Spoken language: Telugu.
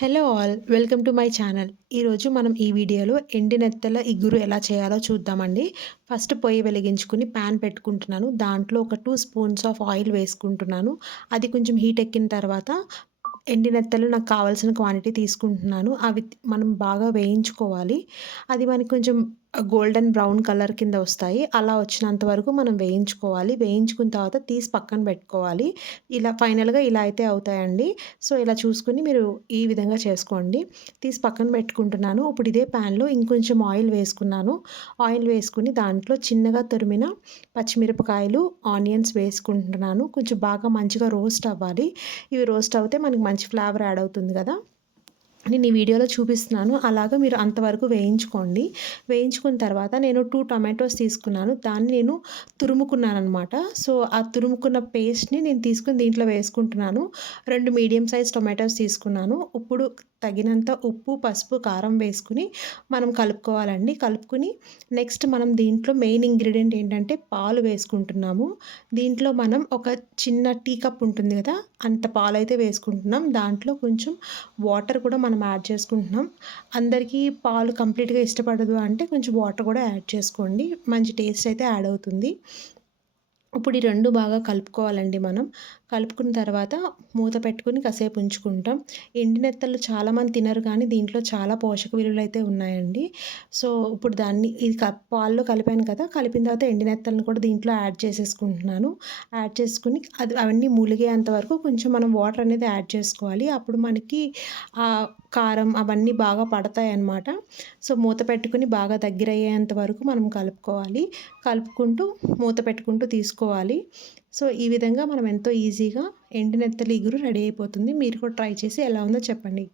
Hello all welcome to my channel. ఈరోజు మనం ఈ వీడియోలో ఎండినెత్తల ఇగురు ఎలా చేయాలో చూద్దామండి. ఫస్ట్ పొయ్యి వెలిగించుకుని ప్యాన్ పెట్టుకుంటున్నాను. దాంట్లో ఒక 2 స్పూన్స్ ఆఫ్ ఆయిల్ వేసుకుంటున్నాను. అది కొంచెం హీట్ ఎక్కిన తర్వాత ఎండినెత్తలు నాకు కావాల్సిన క్వాంటిటీ తీసుకుంటున్నాను. అవి మనం బాగా వేయించుకోవాలి. అది మనకి కొంచెం గోల్డెన్ బ్రౌన్ కలర్ కింద వస్తాయి. అలా వచ్చినంత వరకు మనం వేయించుకోవాలి. వేయించుకున్న తర్వాత తీసి పక్కన పెట్టుకోవాలి. ఇలా ఫైనల్‌గా ఇలా అయితే అవుతాయండి. సో, ఇలా చూసుకొని మీరు ఈ విధంగా చేసుకోండి. తీసి పక్కన పెట్టుకుంటున్నాను. ఇప్పుడు ఇదే ప్యాన్‌లో ఇంకొంచెం ఆయిల్ వేసుకున్నాను. ఆయిల్ వేసుకొని దాంట్లో చిన్నగా తురిమిన పచ్చిమిరపకాయలు, ఆనియన్స్ వేసుకుంటున్నాను. కొంచెం బాగా మంచిగా రోస్ట్ అవ్వాలి. ఇవి రోస్ట్ అవుతే మనకి మంచి ఫ్లేవర్ యాడ్ అవుతుంది గదా! నేను ఈ వీడియోలో చూపిస్తున్నాను. అలాగా మీరు అంతవరకు వేయించుకోండి. వేయించుకున్న తర్వాత నేను 2 టొమాటోస్ తీసుకున్నాను. దాన్ని నేను తురుముకున్నాననమాట. సో, ఆ తురుముకున్న పేస్ట్‌ని నేను తీసుకొని దీంట్లో వేసుకుంటున్నాను. 2 మీడియం సైజ్ టొమాటోస్ తీసుకున్నాను. ఇప్పుడు తగినంత ఉప్పు, పసుపు, కారం వేసుకొని మనం కలుపుకోవాలండి. కలుపుకొని నెక్స్ట్ మనం దీంట్లో మెయిన్ ఇంగ్రీడియెంట్ ఏంటంటే పాలు వేసుకుంటున్నాము. దీంట్లో మనం ఒక చిన్న టీ కప్ ఉంటుంది గదా! అంత పాలైతే వేసుకుంటున్నాం. దాంట్లో కొంచెం వాటర్ కూడా మనం యాడ్ చేసుకుంటున్నాం. అందరికీ పాలు కంప్లీట్‌గా ఇష్టపడదు అంటే కొంచెం వాటర్ కూడా యాడ్ చేసుకోండి. మంచి టేస్ట్ అయితే యాడ్ అవుతుంది. ఇప్పుడు ఈ 2 బాగా కలుపుకోవాలండి మనం. కలుపుకున్న తర్వాత మూత పెట్టుకొని కాసేపు ఉంచుకుంటాం. ఎండినెత్తళ్ళు చాలామంది తినరు కానీ దీంట్లో చాలా పోషక విలువలైతే ఉన్నాయండి. సో, ఇప్పుడు దాన్ని ఇది పాల్లో కలిపాను కదా! కలిపిన తర్వాత ఎండినెత్తలను కూడా దీంట్లో యాడ్ చేసేసుకుంటున్నాను. యాడ్ చేసుకొని అవన్నీ ములిగేంత వరకు కొంచెం మనం వాటర్ అనేది యాడ్ చేసుకోవాలి. అప్పుడు మనకి కారం అవన్నీ బాగా పడతాయన్నమాట. సో, మూత పెట్టుకొని బాగా దగ్గరయ్యేంత వరకు మనం కలుపుకోవాలి. కలుపుకుంటూ మూత పెట్టుకుంటూ తీసుకోవాలి. సో, ఈ విధంగా మనం ఎంతో ఈజీగా ఎండినెత్తలి ఇగురు రెడీ అయిపోతుంది. మీరు కూడా ట్రై చేసి ఎలా ఉందో చెప్పండి.